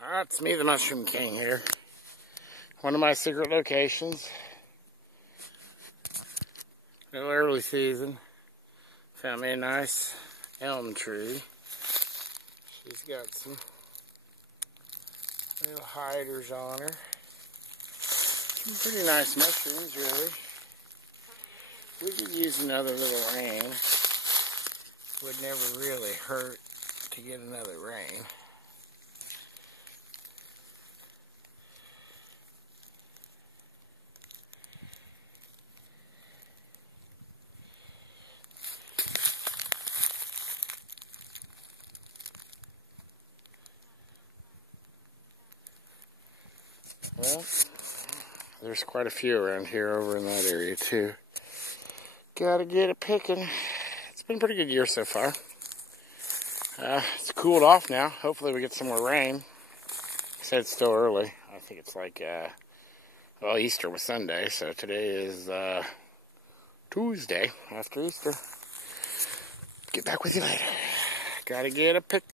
Alright, it's me, the Mushroom King here. One of my secret locations. No early season. Found me a nice elm tree. She's got some little hiders on her. Some pretty nice mushrooms, really. We could use another little rain. Would never really hurt to get another rain. Well, there's quite a few around here over in that area too. Gotta get it picking. It's been a pretty good year so far. It's cooled off now. Hopefully we get some more rain. Like I said, it's still early. I think it's like, well, Easter was Sunday, so today is Tuesday after Easter. Get back with you later. Gotta get a pick.